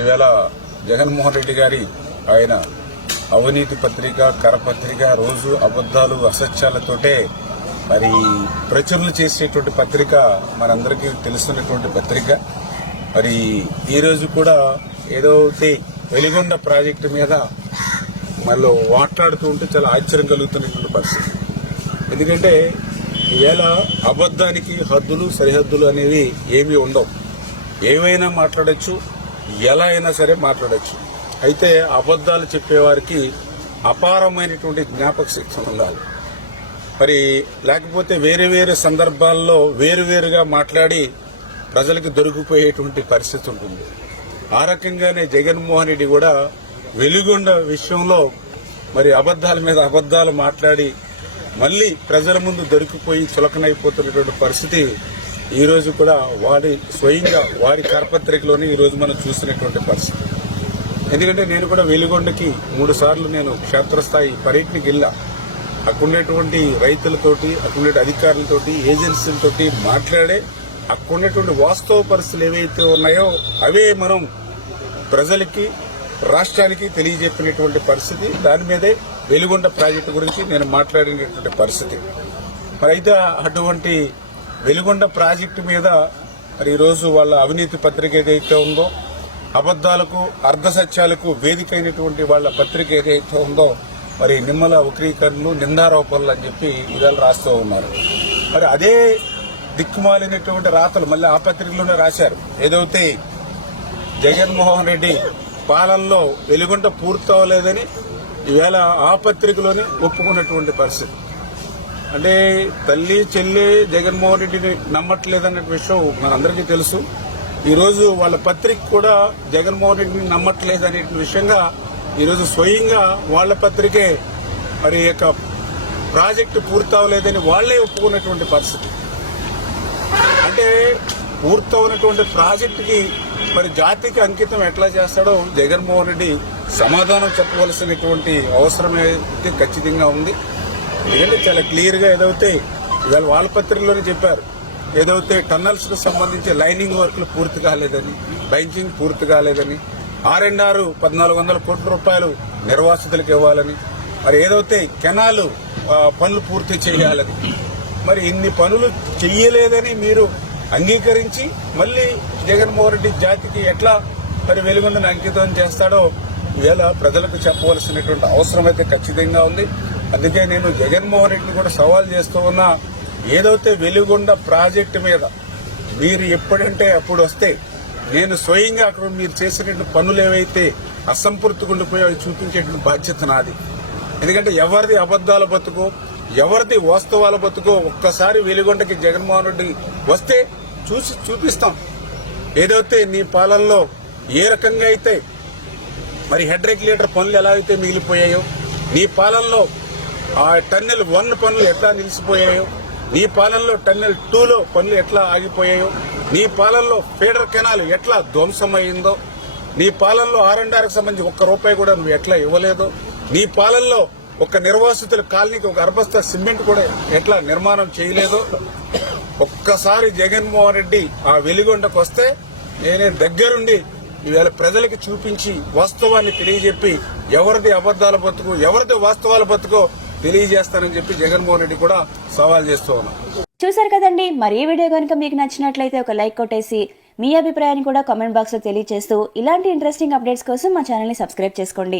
ఈవేళ జగన్మోహన్ రెడ్డి గారి ఆయన అవినీతి పత్రిక, కరపత్రిక, రోజు అబద్దాలు అసత్యాలతోటే మరి ప్రచురణ చేసేటువంటి పత్రిక మనందరికీ తెలుస్తున్నటువంటి పత్రిక. మరి ఈరోజు కూడా ఏదో వెలిగొండ ప్రాజెక్టు మీద మళ్ళీ మాట్లాడుతూ ఉంటే చాలా ఆశ్చర్యం కలుగుతున్నటువంటి పరిస్థితి. ఎందుకంటే ఈవేళ అబద్ధానికి హద్దులు సరిహద్దులు అనేవి ఏమీ ఉండవు. ఏమైనా మాట్లాడచ్చు, ఎలా అయినా సరే మాట్లాడచ్చు. అయితే అబద్దాలు చెప్పేవారికి అపారమైనటువంటి జ్ఞాపక శక్తి ఉండాలి. మరి లేకపోతే వేరే వేరే సందర్భాల్లో వేరువేరుగా మాట్లాడి ప్రజలకు దొరికిపోయేటువంటి పరిస్థితి ఉంటుంది. ఆ రకంగానే జగన్మోహన్ రెడ్డి కూడా వెలిగొండ విషయంలో మరి అబద్దాల మీద అబద్దాలు మాట్లాడి మళ్లీ ప్రజల ముందు దొరికిపోయి చులకనైపోతున్నటువంటి పరిస్థితి ఈరోజు కూడా స్వయంగా వారి కరపత్రికలోనే ఈరోజు మనం చూసినటువంటి పరిస్థితి. ఎందుకంటే నేను కూడా వెలిగొండకి 3 సార్లు నేను క్షేత్రస్థాయి పర్యటనకి వెళ్ళా. అక్కడున్నటువంటి రైతులతోటి, అక్కడున్న అధికారులతోటి, ఏజెన్సీలతోటి మాట్లాడే అక్కడున్నటువంటి వాస్తవ పరిస్థితులు ఏవైతే ఉన్నాయో అవే మనం ప్రజలకి, రాష్ట్రానికి తెలియజెప్పినటువంటి పరిస్థితి. దాని మీదే వెలిగొండ ప్రాజెక్టు గురించి నేను మాట్లాడినటువంటి పరిస్థితి. మరి అయితే అటువంటి వెలిగొండ ప్రాజెక్టు మీద మరి ఈరోజు వాళ్ళ అవినీతి పత్రిక ఏదైతే ఉందో, అబద్దాలకు అర్ధసత్యాలకు వేదిక అయినటువంటి వాళ్ళ పత్రిక ఏదైతే ఉందో, మరి నిమ్మల వక్రీకరణలు, నిందారోపణలు అని చెప్పి ఇవాళ రాస్తూ ఉన్నారు. మరి అదే దిక్కుమాలినటువంటి రాతలు మళ్ళీ ఆ పత్రికలోనే రాశారు. ఏదైతే జగన్మోహన్ రెడ్డి పాలనలో వెలిగొండ పూర్తవలేదని ఈవేళ ఆ పత్రికలోనే ఒప్పుకున్నటువంటి పరిస్థితి. అంటే తల్లి చెల్లి జగన్మోహన్ రెడ్డిని నమ్మట్లేదన్న విషయం మనందరికీ తెలుసు. ఈరోజు వాళ్ళ పత్రిక కూడా జగన్మోహన్ రెడ్డిని నమ్మట్లేదనే విషయంగా ఈరోజు స్వయంగా వాళ్ళ పత్రికే మరి యొక్క ప్రాజెక్టు పూర్తవలేదని వాళ్లే ఒప్పుకున్నటువంటి పరిస్థితి. అంటే పూర్తవునటువంటి ప్రాజెక్టుకి మరి జాతికి అంకితం ఎట్లా చేస్తాడో జగన్మోహన్ రెడ్డి సమాధానం చెప్పవలసినటువంటి అవసరం అయితే ఖచ్చితంగా ఉంది. ఎందుకంటే చాలా క్లియర్ గా ఏదైతే ఇవాళ వాళ్ళ పత్రికలోనే చెప్పారు, ఏదైతే టన్నల్స్ కు సంబంధించి లైనింగ్ వర్క్లు పూర్తి కాలేదని, బైంచింగ్ పూర్తి కాలేదని, R&R 1,400 కోట్ల రూపాయలు నిర్వాసితులకు ఇవ్వాలని, మరి ఏదైతే కెనాలు పనులు పూర్తి చేయాలని, మరి ఇన్ని పనులు చెయ్యలేదని మీరు అంగీకరించి మళ్లీ జగన్మోహన్ రెడ్డి జాతికి ఎట్లా మరి వెలుగొండను అంకితం చేస్తాడో ఇవాళ ప్రజలకు చెప్పవలసినటువంటి అవసరం అయితే ఖచ్చితంగా ఉంది. అందుకే నేను జగన్మోహన్ రెడ్డిని కూడా సవాల్ చేస్తూ ఉన్నా, ఏదైతే వెలుగొండ ప్రాజెక్టు మీద మీరు ఎప్పుడంటే అప్పుడు వస్తే నేను స్వయంగా అక్కడ మీరు చేసినటువంటి పనులు ఏవైతే అసంపూర్తిగా ఉండిపోయాయో చూపించేటువంటి బాధ్యత నాది. ఎందుకంటే ఎవరిది అబద్దాల బతుకో, ఎవరిది వాస్తవాల బతుకో ఒక్కసారి వెలుగొండకి జగన్మోహన్ రెడ్డి వస్తే చూపిస్తాం. ఏదైతే నీ పాలనలో ఏ రకంగా అయితే మరి హెడ్ రెగ్యులేటర్ పనులు ఎలా అయితే మిగిలిపోయాయో, నీ పాలనలో ఆ టన్నెల్ 1 పనులు ఎట్లా నిలిచిపోయాయో, నీ పాలనలో టన్నెల్ 2లో పనులు ఎట్లా ఆగిపోయాయో, నీ పాలనలో ఫీడర్ కెనాల్ ఎట్లా ధ్వంసమైందో, నీ పాలనలో R&Rకి సంబంధించి ₹1 కూడా నువ్వు ఎట్లా ఇవ్వలేదో, నీ పాలనలో ఒక నిర్వాసితుల కాలనీకి ఒక అర్బస్తా సిమెంట్ కూడా ఎట్లా నిర్మాణం చేయలేదో, ఒక్కసారి జగన్మోహన్ రెడ్డి ఆ వెలిగొండకు వస్తే నేనే దగ్గరుండి ఈవేళ ప్రజలకు చూపించి వాస్తవాన్ని తెలియజెప్పి ఎవరిది అబద్దాల బతుకు, ఎవరిది వాస్తవాల బతుకో తెలియజేస్తానని చెప్పి జగన్మోహన్ రెడ్డి కూడా సవాల్ చేస్తూ ఉన్నారు. చూసారు కదండి. మరి ఈ వీడియో కనుక మీకు నచ్చినట్లయితే ఒక లైక్ కొట్టేసి మీ అభిప్రాయాన్ని కూడా కామెంట్ బాక్స్ లో తెలియజేస్తూ ఇలాంటి ఇంట్రెస్టింగ్ అప్డేట్స్ కోసం మా ఛానల్ ని సబ్స్క్రైబ్ చేసుకోండి.